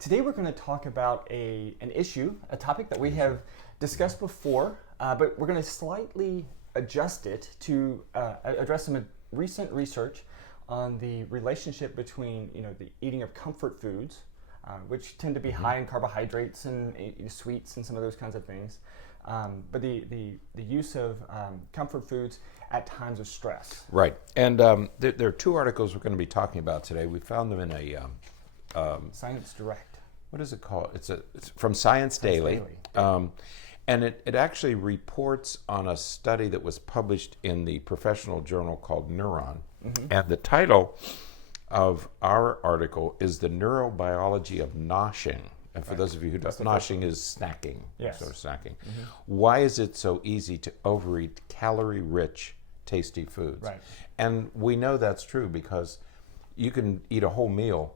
Today we're going to talk about a topic that we have discussed before, but we're going to slightly adjust it to address some recent research on the relationship between, the eating of comfort foods, which tend to be high in carbohydrates and sweets and some of those kinds of things, but the use of comfort foods at times of stress. Right, and there are two articles we're going to be talking about today. We found them in a Science Direct. What is it called? It's from Science Daily. And it actually reports on a study that was published in the professional journal called Neuron. And the title of our article is The Neurobiology of Noshing. And for those of you who don't, noshing is snacking. Yes. Sort of snacking. Why is it so easy to overeat calorie-rich, tasty foods? Right. And we know that's true because you can eat a whole meal,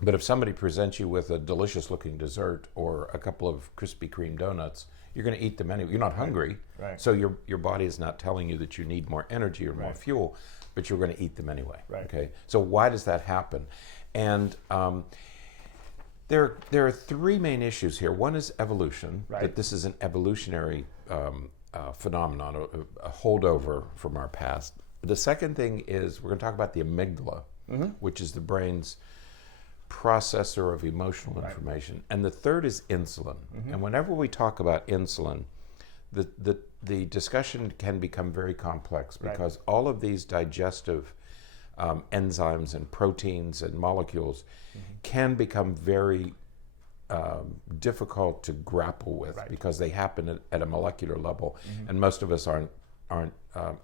but if somebody presents you with a delicious looking dessert or a couple of Krispy Kreme donuts, you're going to eat them anyway. You're not hungry, Right. so your body is not telling you that you need more energy or more fuel, but you're going to eat them anyway. Right. Okay. So why does that happen? And there are three main issues here. One is evolution. Right. That this is an evolutionary phenomenon, a holdover from our past. The second thing is we're going to talk about the amygdala, which is the brain's processor of emotional information. And the third is insulin. And whenever we talk about insulin, the discussion can become very complex because all of these digestive enzymes and proteins and molecules can become very difficult to grapple with because they happen at a molecular level, and most of us aren't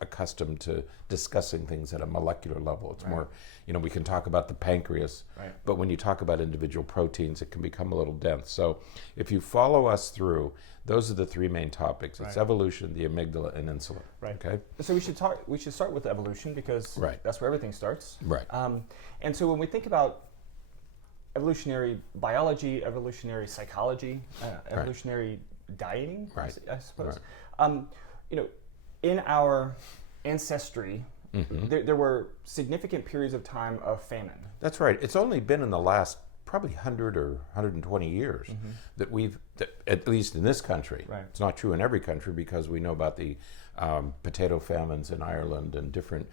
accustomed to discussing things at a molecular level. It's more, we can talk about the pancreas, but when you talk about individual proteins, it can become a little dense. So if you follow us through, those are the three main topics. It's evolution, the amygdala, and insulin. Right. Okay. So we should start with evolution because that's where everything starts. Right. And so when we think about evolutionary biology, evolutionary psychology, evolutionary dieting, I suppose, in our ancestry, there were significant periods of time of famine. That's right. It's only been in the last probably 100 or 120 years that at least in this country, it's not true in every country because we know about the potato famines in Ireland and different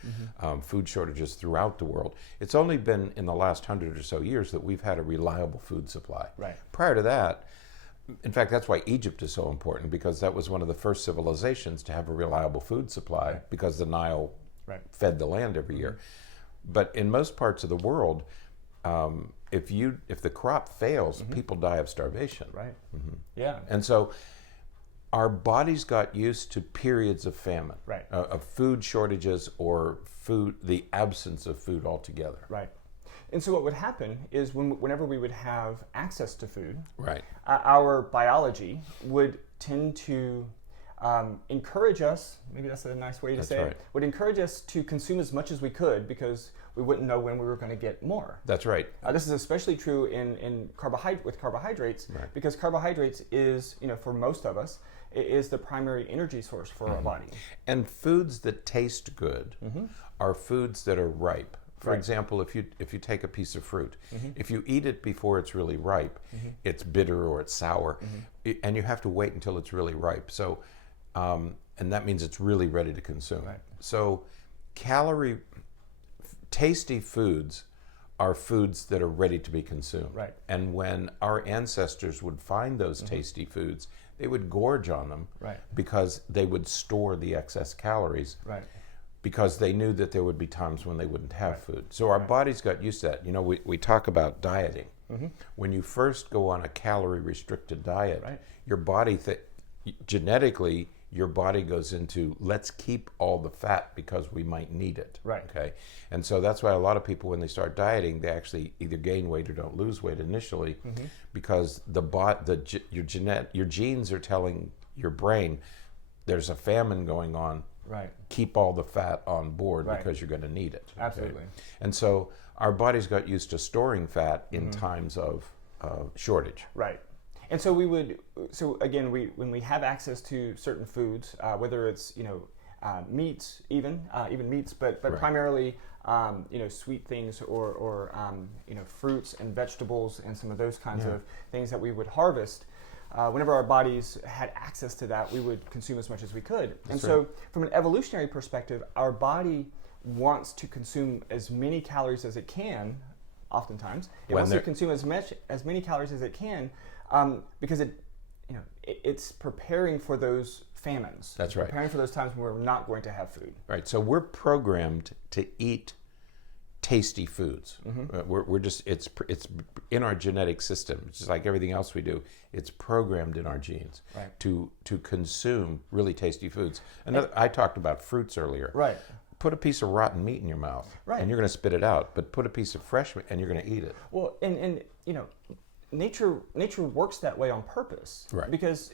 food shortages throughout the world. It's only been in the last 100 or so years that we've had a reliable food supply. Right. Prior to that, in fact, that's why Egypt is so important, because that was one of the first civilizations to have a reliable food supply because the Nile fed the land every year. But in most parts of the world, if the crop fails, people die of starvation. Right. Yeah. And so our bodies got used to periods of famine, of food shortages or the absence of food altogether. Right. And so what would happen is whenever we would have access to food, our biology would tend to encourage us, maybe that's a nice way to say it, would encourage us to consume as much as we could because we wouldn't know when we were going to get more. That's right. This is especially true with carbohydrates because carbohydrates is, for most of us, is the primary energy source for our body. And foods that taste good are foods that are ripe. For example, if you take a piece of fruit, if you eat it before it's really ripe, it's bitter or it's sour, and you have to wait until it's really ripe. So, and that means it's really ready to consume. Right. So, tasty foods are foods that are ready to be consumed. Right. And when our ancestors would find those tasty foods, they would gorge on them because they would store the excess calories. Right. Because they knew that there would be times when they wouldn't have food. So our bodies got used to that. We talk about dieting. When you first go on a calorie-restricted diet, your body, genetically, your body goes into, let's keep all the fat because we might need it. Right. Okay. And so that's why a lot of people, when they start dieting, they actually either gain weight or don't lose weight initially because your genes are telling your brain there's a famine going on. Right. Keep all the fat on board because you're going to need it. Absolutely. Okay? And so our bodies got used to storing fat in times of shortage. Right. And so when we have access to certain foods, whether it's meats, even meats, but Right. primarily sweet things or fruits and vegetables and some of those kinds of things that we would harvest. Whenever our bodies had access to that, we would consume as much as we could. That's so from an evolutionary perspective, our body wants to consume as many calories as it can. Oftentimes, it wants to consume as many calories as it can because it's preparing for those famines. That's right. Preparing for those times when we're not going to have food. Right. So we're programmed to eat tasty foods. We're just it's in our genetic system. It's just like everything else we do. It's programmed in our genes to consume really tasty foods. I talked about fruits earlier. Right. Put a piece of rotten meat in your mouth, and you're going to spit it out. But put a piece of fresh meat, and you're going to eat it. Well, and nature works that way on purpose. Right. Because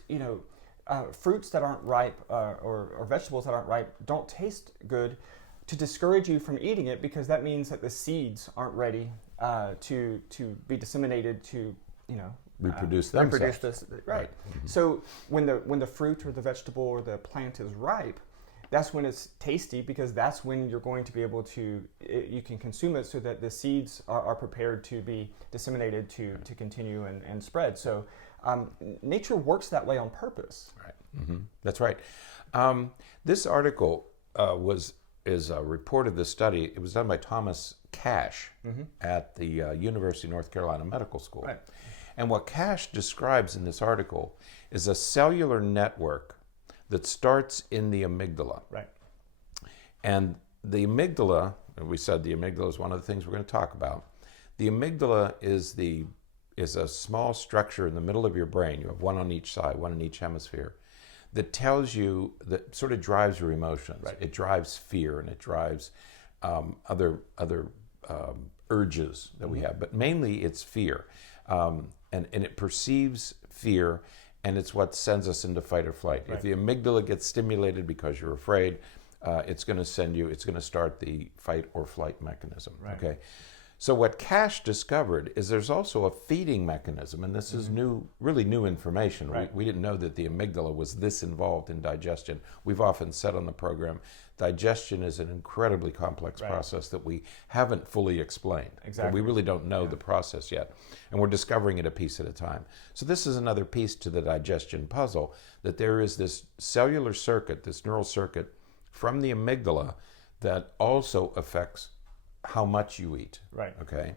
fruits that aren't ripe or vegetables that aren't ripe don't taste good, to discourage you from eating it, because that means that the seeds aren't ready to be disseminated to reproduce themselves. Right. So when the fruit or the vegetable or the plant is ripe, that's when it's tasty, because that's when you're going to be able to, you can consume it so that the seeds are prepared to be disseminated to continue and spread. So nature works that way on purpose. Right. That's right. This article is a report of this study. It was done by Thomas Cash at the University of North Carolina Medical School. Right. And what Cash describes in this article is a cellular network that starts in the amygdala. Right. And the amygdala, and we said the amygdala is one of the things we're going to talk about. The amygdala is a small structure in the middle of your brain. You have one on each side, one in each hemisphere, that tells you, that sort of drives your emotions. Right. It drives fear, and it drives other urges that we have, but mainly it's fear. And it perceives fear, and it's what sends us into fight or flight. Right. If the amygdala gets stimulated because you're afraid, it's going to start the fight or flight mechanism. Right. Okay. So what Cash discovered is there's also a feeding mechanism, and this is really new information. Right. We didn't know that the amygdala was this involved in digestion. We've often said on the program, digestion is an incredibly complex process that we haven't fully explained. Exactly. We really don't know the process yet, and we're discovering it a piece at a time. So this is another piece to the digestion puzzle, that there is this cellular circuit, this neural circuit from the amygdala that also affects how much you eat. Right. Okay.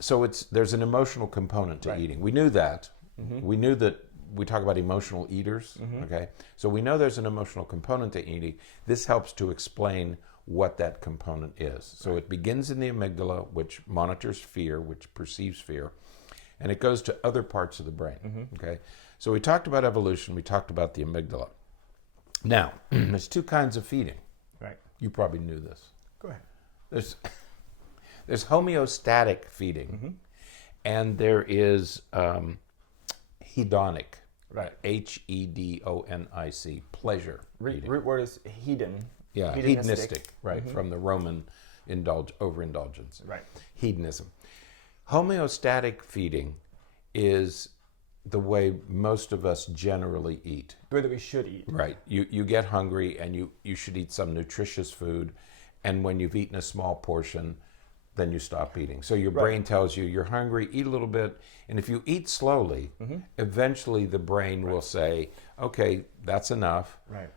So there's an emotional component to eating. We knew that. We knew that. We talk about emotional eaters. Okay. So we know there's an emotional component to eating. This helps to explain what that component is. So it begins in the amygdala, which monitors fear, which perceives fear, and it goes to other parts of the brain. Okay. So we talked about evolution. We talked about the amygdala. Now, there's two kinds of feeding. Right. You probably knew this. Go ahead. There's homeostatic feeding, and there is hedonic, Right. Hedonic, pleasure eating. Root word is hedon. Yeah, hedonistic, right, from the Roman overindulgence. Right. Hedonism. Homeostatic feeding is the way most of us generally eat. The way that we should eat. Right. You get hungry, and you should eat some nutritious food, and when you've eaten a small portion, then you stop eating. So your brain tells you you're hungry, eat a little bit, and if you eat slowly, eventually the brain will say, okay, that's enough. Right.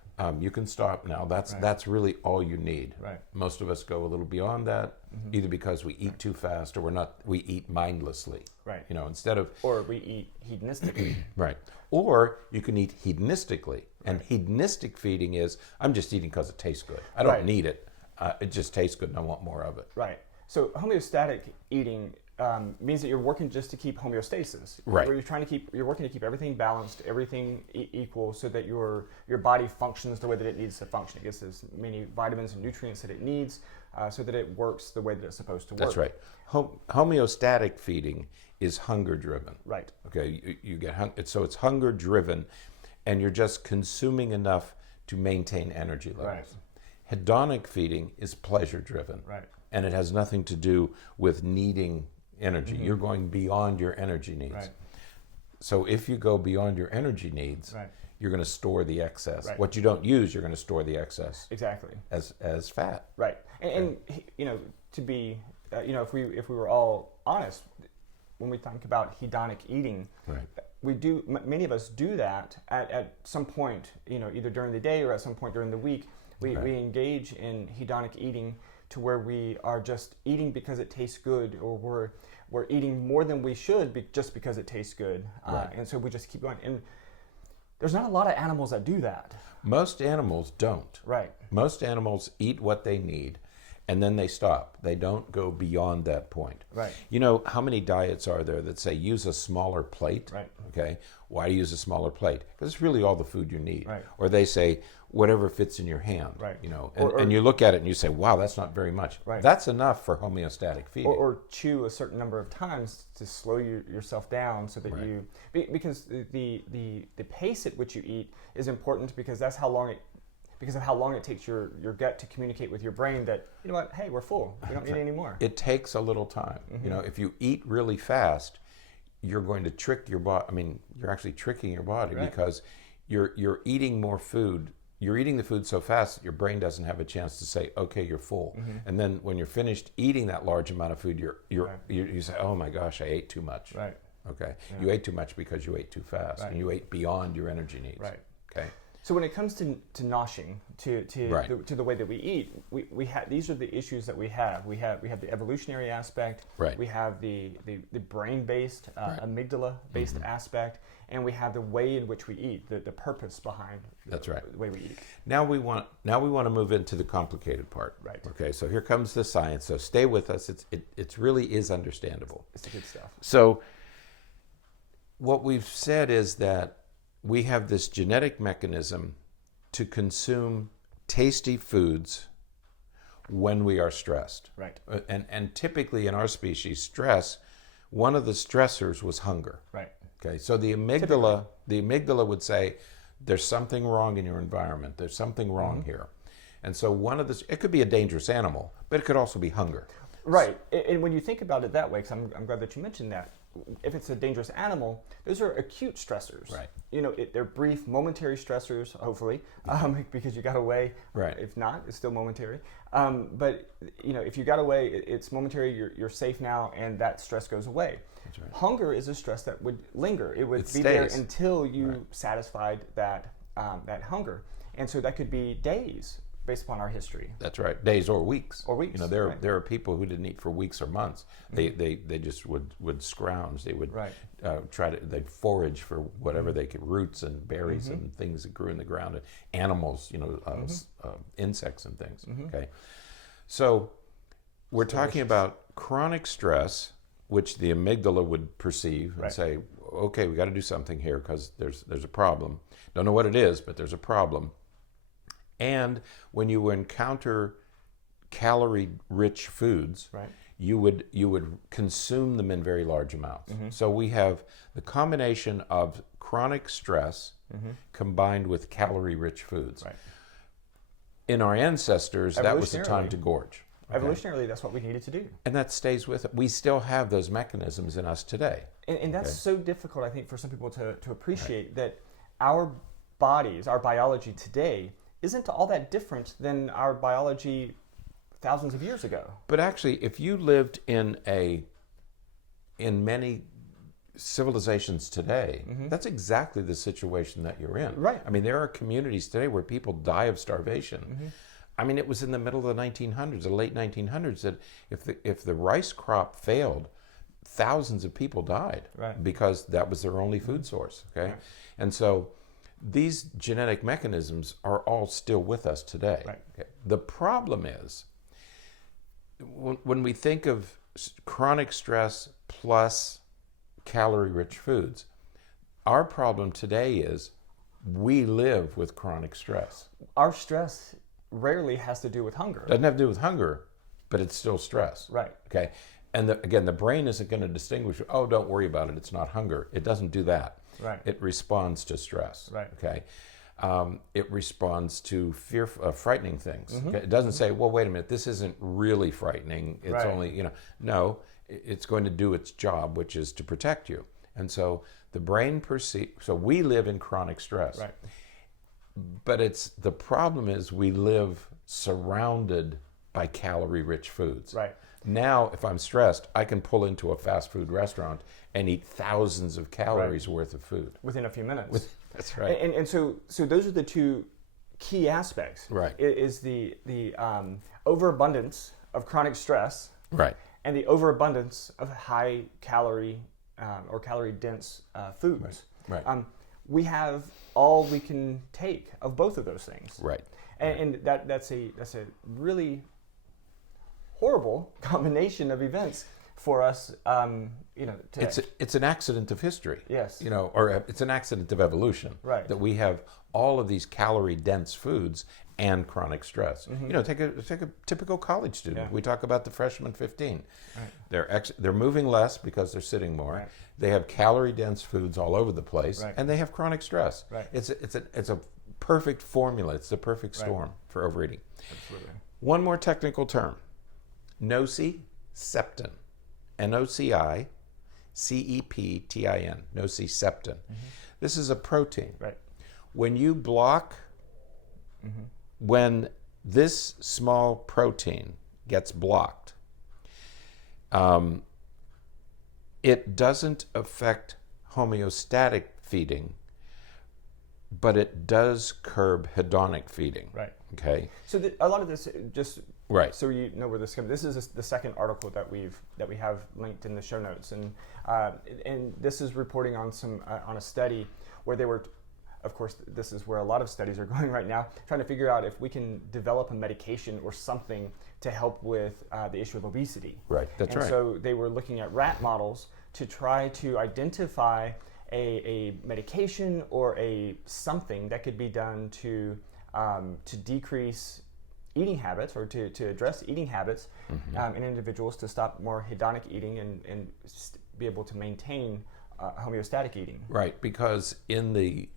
You can stop now. That's really all you need. Right. Most of us go a little beyond that, either because we eat too fast or we eat mindlessly. Right. Instead of... Or we eat hedonistically. Right. Or you can eat hedonistically. And hedonistic feeding is, I'm just eating because it tastes good. I don't need it. It just tastes good and I want more of it. Right. So homeostatic eating means that you're working just to keep homeostasis. Right. Where you're working to keep everything balanced, everything equal, so that your body functions the way that it needs to function. It gets as many vitamins and nutrients that it needs, so that it works the way that it's supposed to work. That's right. Homeostatic feeding is hunger driven. Right. Okay. You get so it's hunger driven, and you're just consuming enough to maintain energy levels. Right. Hedonic feeding is pleasure driven. Right. And it has nothing to do with needing energy. You're going beyond your energy needs. Right. So if you go beyond your energy needs, Right. you're going to store the excess. Right. What you don't use, you're going to store the excess Exactly. as fat. Right. And you know, to be, you know, if we were all honest, when we think about hedonic eating, Right. we do, many of us do that at some point, you know, either during the day or at some point during the week. We engage in hedonic eating to where we are just eating because it tastes good, or we're eating more than we should just because it tastes good. Right. And so we just keep going. And there's not a lot of animals that do that. Most animals don't. Right. Most animals eat what they need, and then they stop. They don't go beyond that point. Right. You know, how many diets are there that say use a smaller plate? Right. Okay. Why do you use a smaller plate? Because it's really all the food you need. Right. Or they say whatever fits in your hand. Right. You know, Or and you look at it and you say, wow, that's not very much. Right. That's enough for homeostatic feeding. Or chew a certain number of times to slow yourself down, so that Right. because the pace at which you eat is important, because that's how long it takes your gut to communicate with your brain that, you know what, hey, we're full, we don't need any more. It takes a little time. Mm-hmm. You know, if you eat really fast, you're going to trick your body. I mean, you're actually tricking your body, Right. because you're eating more food. You're eating the food so fast that your brain doesn't have a chance to say, okay, you're full. Mm-hmm. And then when you're finished eating that large amount of food, you say, oh my gosh, I ate too much. Right. Okay. Yeah. You ate too much because you ate too fast, Right. and you ate beyond your energy needs. Right. Okay. So when it comes to noshing, to Right. the way that we eat, we have, these are the issues that we have. We have the evolutionary aspect. Right. We have the brain-based, amygdala-based Mm-hmm. aspect, and we have the way in which we eat, the purpose behind That's right. the way we eat. Now we want to move into the complicated part. Right. Okay. So here comes the science. So stay with us. It really is understandable. It's the good stuff. So what we've said is that we have this genetic mechanism to consume tasty foods when we are stressed. Right. And typically in our species, stress, one of the stressors was hunger. Right. Okay. So the amygdala would say, there's something wrong in your environment. There's something wrong here. And so it could be a dangerous animal, but it could also be hunger. Right. And when you think about it that way, because I'm glad that you mentioned that, if it's a dangerous animal, those are acute stressors. Right. You know, they're brief, momentary stressors, hopefully, because you got away. Right. If not, it's still momentary. But, you know, if you got away, it's momentary, you're safe now, and that stress goes away. That's right. Hunger is a stress that would linger. It would It be there stays. until you satisfied that hunger. And so that could be days, based upon our history. That's right. Days or weeks. Or weeks, You know, right. there are people who didn't eat for weeks or months. They just would scrounge. They would Right. they'd forage for whatever they could, roots and berries and things that grew in the ground, and animals, you know, insects and things. Okay. So we're talking about chronic stress, which the amygdala would perceive and Right. say, okay, we got to do something here because there's a problem. Don't know what it is, but there's a problem. And when you encounter calorie-rich foods, Right. you would consume them in very large amounts. So we have the combination of chronic stress combined with calorie-rich foods. Right. In our ancestors, that was the time Evolutionarily. to gorge. Okay? Evolutionarily, that's what we needed to do. And that stays with it. We still have those mechanisms in us today. And that's so difficult, I think, for some people to appreciate that our bodies, our biology today, isn't all that different than our biology thousands of years ago. But actually, if you lived in many civilizations today, that's exactly the situation that you're in. Right. I mean, there are communities today where people die of starvation. I mean, it was in the middle of the 1900s, the late 1900s, that if the rice crop failed, thousands of people died. Right. Because that was their only food source. Okay. Right. And so these genetic mechanisms are all still with us today. Right. Okay. The problem is, when we think of chronic stress plus calorie-rich foods, our problem today is we live with chronic stress. Our stress rarely has to do with hunger. Doesn't have to do with hunger, but it's still stress. Right. Okay. And again, the brain isn't going to distinguish, oh, don't worry about it, it's not hunger. It doesn't do that. Right. It responds to stress. Right. Okay. It responds to frightening things. Okay? It doesn't say, well, wait a minute, this isn't really frightening. It's Right. only, no, it's going to do its job, which is to protect you. And so the brain so we live in chronic stress. Right. But the problem is we live surrounded by calorie-rich foods. Right. Now, if I'm stressed, I can pull into a fast food restaurant and eat thousands of calories worth of food. Within a few minutes. That's right. And so those are the two key aspects. Right. Is the overabundance of chronic stress. Right. And the overabundance of high calorie or calorie dense foods. Right. We have all we can take of both of those things. Right. And that's a really horrible combination of events for us. Today. It's an accident of history. Yes. Or it's an accident of evolution. Right. That we have all of these calorie dense foods and chronic stress. Mm-hmm. Take a typical college student. Yeah. We talk about the freshman 15. Right. They're moving less because they're sitting more. Right. They have calorie dense foods all over the place, right. and they have chronic stress. Right. It's a perfect formula. It's the perfect storm for overeating. Absolutely. One more technical term: nociceptin. NOCICEPTIN. Nociceptin. This is a protein. Right. When you block, when this small protein gets blocked, it doesn't affect homeostatic feeding, but it does curb hedonic feeding. Right. Okay. So a lot of this, just right. so you know where this comes. This is the second article that we have linked in the show notes, and this is reporting on on a study where they were. Of course, this is where a lot of studies are going right now, trying to figure out if we can develop a medication or something to help with the issue of obesity. Right, that's right. And so they were looking at rat models to try to identify a medication or something that could be done to decrease eating habits or to address eating habits in individuals to stop more hedonic eating and be able to maintain homeostatic eating. Right, because in the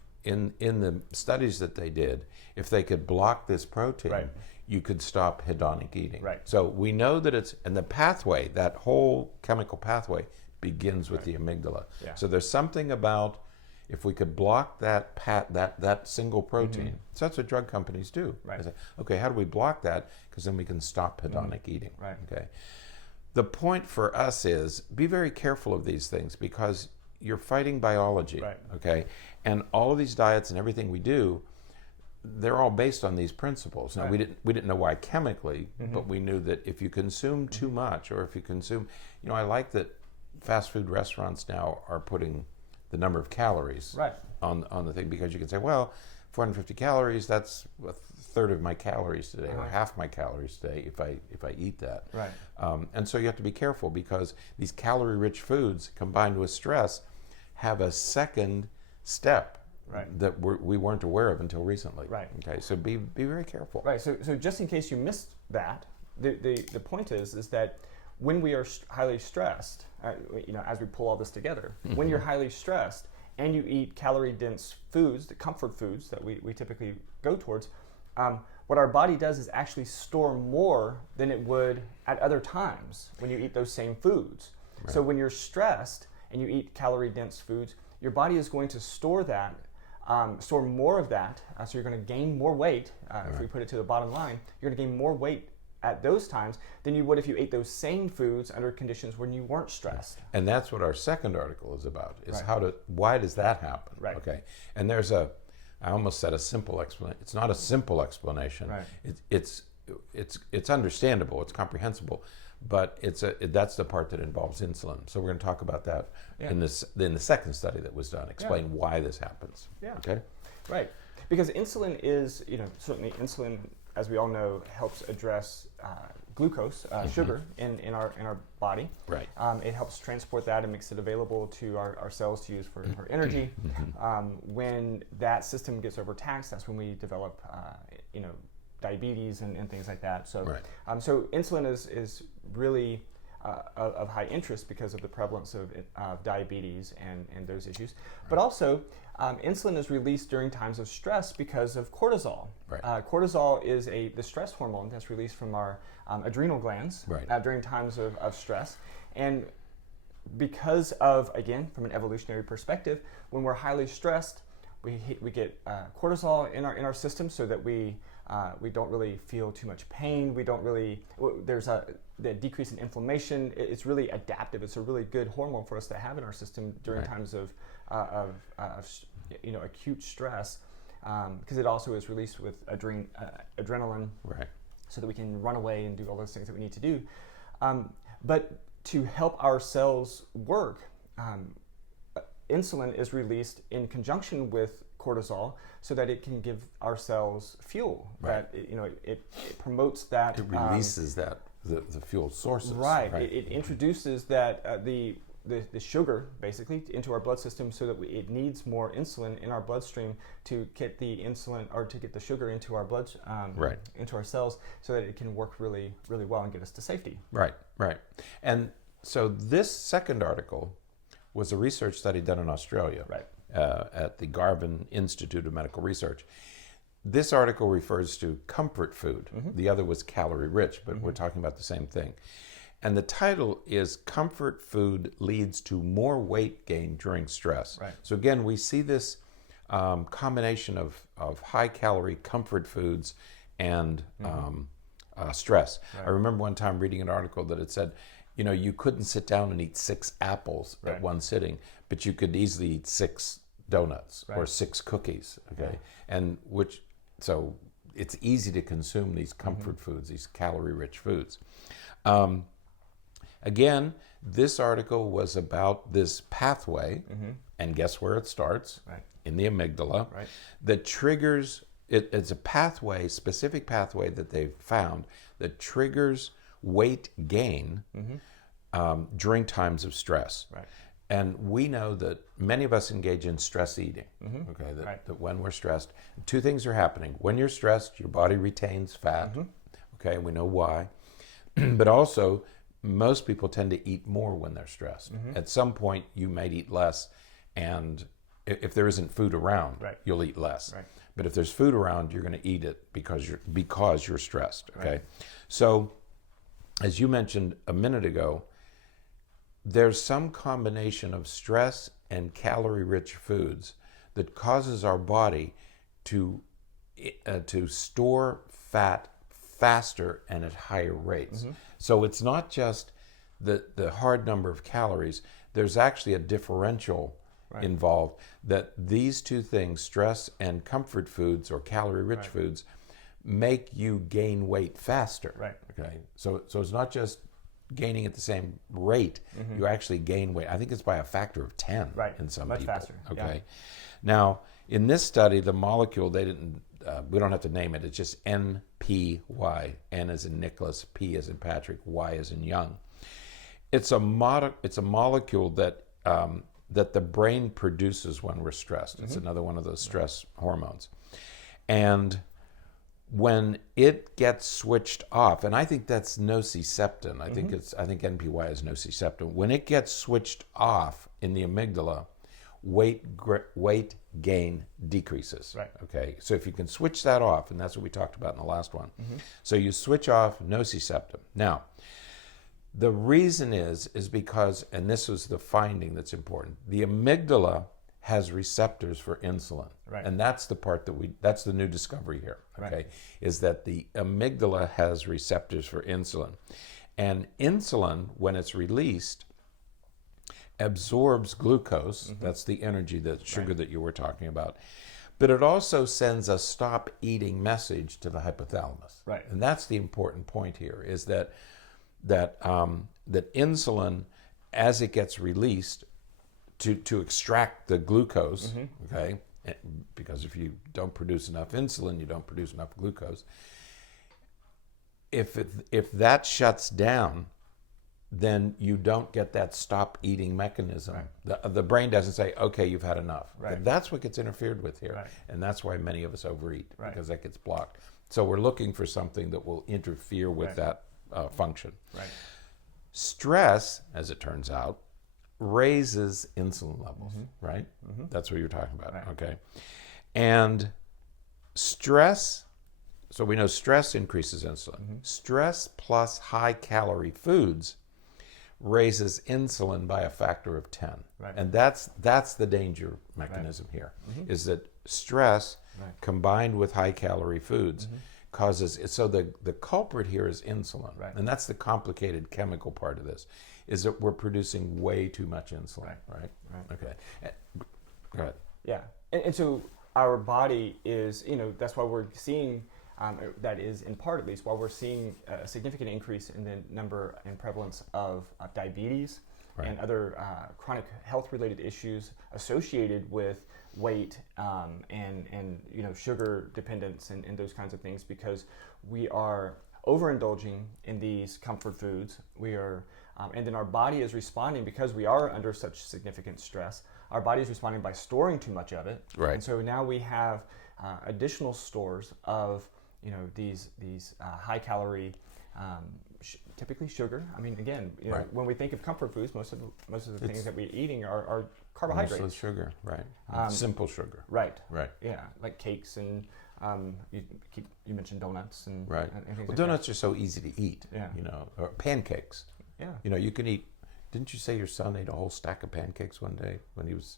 studies that they did, if they could block this protein, right. you could stop hedonic eating. Right. So we know that and the pathway, that whole chemical pathway, begins with the amygdala. Yeah. So there's something about if we could block that single protein. So that's what drug companies do. Right. They say, okay, how do we block that? Because then we can stop hedonic eating. Right. Okay. The point for us is be very careful of these things because you're fighting biology. Right. Okay. And all of these diets and everything we do, they're all based on these principles. Now, right. we didn't know why chemically, but we knew that if you consume too much, or if you consume, I like that fast food restaurants now are putting the number of calories right. on the thing, because you can say, well, 450 calories, that's a third of my calories today, or half my calories today if I eat that. Right. And so you have to be careful because these calorie-rich foods combined with stress have a second step right. that we weren't aware of until recently. Right. Okay. So be very careful. Right. So just in case you missed that, the point is that when we are highly stressed, as we pull all this together, when you're highly stressed and you eat calorie-dense foods, the comfort foods that we typically go towards, what our body does is actually store more than it would at other times when you eat those same foods. Right. So when you're stressed and you eat calorie-dense foods, your body is going to store that, store more of that, so you're going to gain more weight. If we put it to the bottom line, you're going to gain more weight at those times than you would if you ate those same foods under conditions when you weren't stressed. And that's what our second article is about, is right. why does that happen? Right. Okay. And I almost said a simple explanation. It's not a simple explanation. Right. It's understandable, it's comprehensible, but that's the part that involves insulin. So we're going to talk about that in the second study that was done. Explain why this happens. Yeah. Okay. Right. Because insulin is, certainly insulin, as we all know, helps address glucose, sugar in our body. Right. It helps transport that and makes it available to our cells to use for energy. When that system gets overtaxed, that's when we develop, diabetes and things like that. So, right. So insulin is really of high interest because of the prevalence of diabetes and those issues. Right. But also, insulin is released during times of stress because of cortisol. Right. Cortisol is the stress hormone that's released from our adrenal glands during times of stress. And because of, again, from an evolutionary perspective, when we're highly stressed, we get cortisol in our system, so that we don't really feel too much pain. We don't really, there's the decrease in inflammation. It's really adaptive. It's a really good hormone for us to have in our system during times of acute stress, because it also is released with adrenaline, so that we can run away and do all those things that we need to do. But to help our cells work, insulin is released in conjunction with cortisol, so that it can give our cells fuel. That it promotes that. It releases the fuel sources. It introduces that the sugar basically into our blood system, so that it needs more insulin in our bloodstream to get the insulin, or to get the sugar into our blood, into our cells, so that it can work really, really well and get us to safety. Right. And so this second article was a research study done in Australia at the Garvan Institute of Medical Research. This article refers to comfort food. The other was calorie rich, but we're talking about the same thing. And the title is Comfort Food Leads to More Weight Gain During Stress. So again, we see this combination of high calorie comfort foods and stress. I remember one time reading an article that it said, you couldn't sit down and eat 6 apples at one sitting, but you could easily eat 6 donuts or 6 cookies. And so it's easy to consume these comfort foods, these calorie rich foods. Again, this article was about this pathway, and guess where it starts? In the amygdala, that triggers, it's a pathway, specific pathway that they've found that triggers weight gain during times of stress. And we know that many of us engage in stress eating, that when we're stressed, 2 things are happening. When you're stressed, your body retains fat, we know why, but also, most people tend to eat more when they're stressed. At some point, you might eat less, and if there isn't food around, you'll eat less. But if there's food around, you're going to eat it because you're stressed. So, as you mentioned a minute ago, there's some combination of stress and calorie-rich foods that causes our body to store fat faster and at higher rates. So it's not just the hard number of calories. There's actually a differential involved, that these 2 things, stress and comfort foods or calorie-rich foods, make you gain weight faster. So it's not just gaining at the same rate. You actually gain weight. I think it's by a factor of 10 in some Much people. faster. Now, in this study, the molecule, they didn't, we don't have to name it, it's just NPY. N as in Nicholas, P as in Patrick, Y as in Young. It's a molecule that the brain produces when we're stressed. It's another one of those stress hormones. And when it gets switched off, and I think that's nociceptin. I think NPY is nociceptin. When it gets switched off in the amygdala, weight gain decreases. So if you can switch that off, and that's what we talked about in the last one. So you switch off nociceptin. Now, the reason is because, and this was the finding that's important, the amygdala has receptors for insulin. And that's the part that's the new discovery here, is that the amygdala has receptors for insulin. And insulin, when it's released, absorbs glucose, that's the energy, the sugar that you were talking about, but it also sends a stop eating message to the hypothalamus. And that's the important point here, is that insulin, as it gets released, to extract the glucose, because if you don't produce enough insulin, you don't produce enough glucose. If that shuts down, then you don't get that stop eating mechanism. The brain doesn't say, okay, you've had enough. That's what gets interfered with here. And that's why many of us overeat, because that gets blocked. So we're looking for something that will interfere with that function. Stress, as it turns out, raises insulin levels, That's what you're talking about, And stress, so we know stress increases insulin. Stress plus high calorie foods raises insulin by a factor of 10. Right. And that's the danger mechanism here, is that stress combined with high calorie foods causes, so the culprit here is insulin. Right. And that's the complicated chemical part of this, is that we're producing way too much insulin, right? Okay. Go ahead. Yeah. And so our body is, that's why we're seeing, that is in part at least, why we're seeing a significant increase in the number and prevalence of diabetes and other chronic health-related issues associated with weight and sugar dependence and those kinds of things, because we are overindulging in these comfort foods. We are, and then our body is responding because we are under such significant stress. Our body is responding by storing too much of it, and so now we have additional stores of these high-calorie, typically sugar. I mean, again, when we think of comfort foods, most of the things that we're eating are carbohydrates. Mostly sugar, right? Simple sugar. Right. Right. Yeah, like cakes and you mentioned donuts and right. And things well, like donuts are so easy to eat. Yeah. Or pancakes. Yeah. You can eat. Didn't you say your son ate a whole stack of pancakes one day when he was?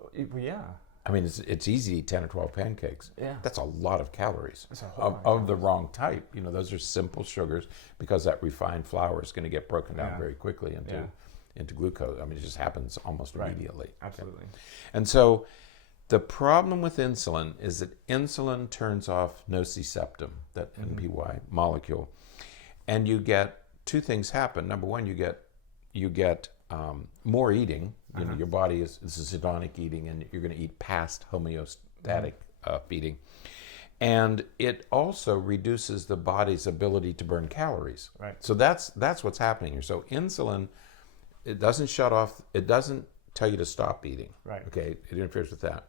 Well, yeah. I mean, it's easy to eat 10 or 12 pancakes. Yeah. That's a lot of calories. That's a whole lot of the wrong type. Those are simple sugars, because that refined flour is going to get broken down very quickly into glucose. I mean, it just happens almost immediately. Absolutely. Okay. And so the problem with insulin is that insulin turns off nociceptum, that NPY molecule, and you get two things happen. Number one, you get more eating. Your body this is hedonic eating, and you're going to eat past homeostatic feeding. And it also reduces the body's ability to burn calories. Right. So that's what's happening here. So insulin, it doesn't shut off, it doesn't tell you to stop eating. Right. Okay, it interferes with that.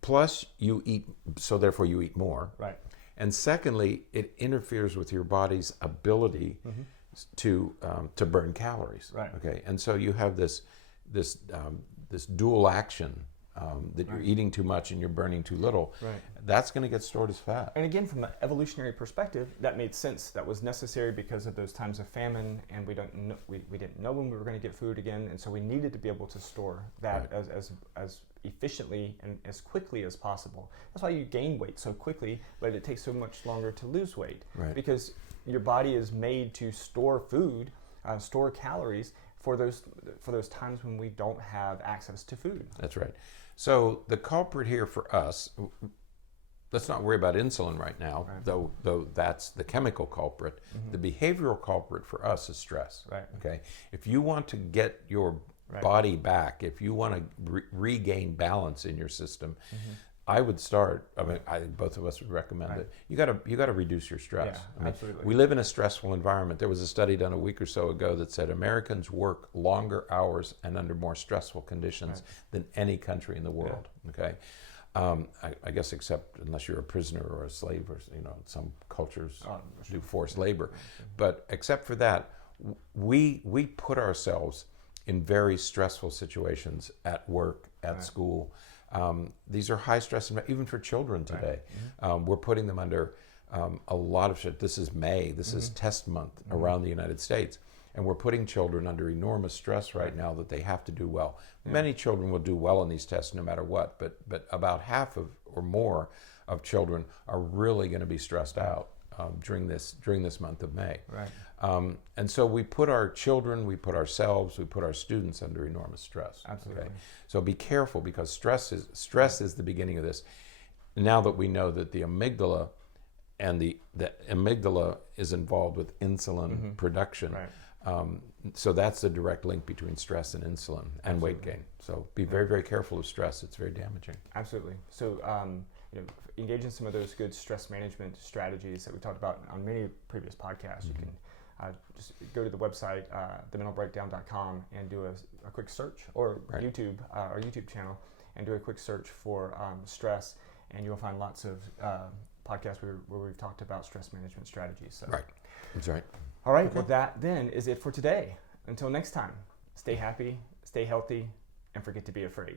Plus you eat, so therefore you eat more. Right. And secondly, it interferes with your body's ability to burn calories. Right. Okay, and so you have this dual action, that you're eating too much and you're burning too little. Right. That's going to get stored as fat. And again, from an evolutionary perspective, that made sense. That was necessary because of those times of famine, and we didn't know when we were going to get food again, and so we needed to be able to store that as efficiently and as quickly as possible. That's why you gain weight so quickly, but it takes so much longer to lose weight, because your body is made to store food, store calories for those times when we don't have access to food. That's right. So the culprit here for us, let's not worry about insulin right now, though that's the chemical culprit. The behavioral culprit for us is stress. Right. Okay. If you want to get your body back, if you want to regain balance in your system, I would start. I mean, both of us would recommend it. You got to reduce your stress. Yeah, absolutely. We live in a stressful environment. There was a study done a week or so ago that said Americans work longer hours and under more stressful conditions than any country in the world. Okay, I guess except unless you're a prisoner or a slave, or some cultures do forced labor. But except for that, we put ourselves in very stressful situations at work, at school. These are high stress, even for children today. We're putting them under a lot of shit. This is May. This is test month around the United States. And we're putting children under enormous stress right now that they have to do well. Many children will do well in these tests no matter what, but about half or more of children are really going to be stressed out during this month of May. Right. And so we put our children, we put ourselves, we put our students under enormous stress. Absolutely. Okay? So be careful, because stress is the beginning of this. Now that we know that the amygdala and the amygdala is involved with insulin production. Right. So that's the direct link between stress and insulin and weight gain. So be very, very careful of stress. It's very damaging. Absolutely. So engage in some of those good stress management strategies that we talked about on many previous podcasts. You can just go to the website, thementalbreakdown.com, and do a quick search, or YouTube, our YouTube channel, and do a quick search for stress, and you'll find lots of podcasts where we've talked about stress management strategies. So. Right. That's right. All right. Well, that then is it for today. Until next time, stay happy, stay healthy, and forget to be afraid.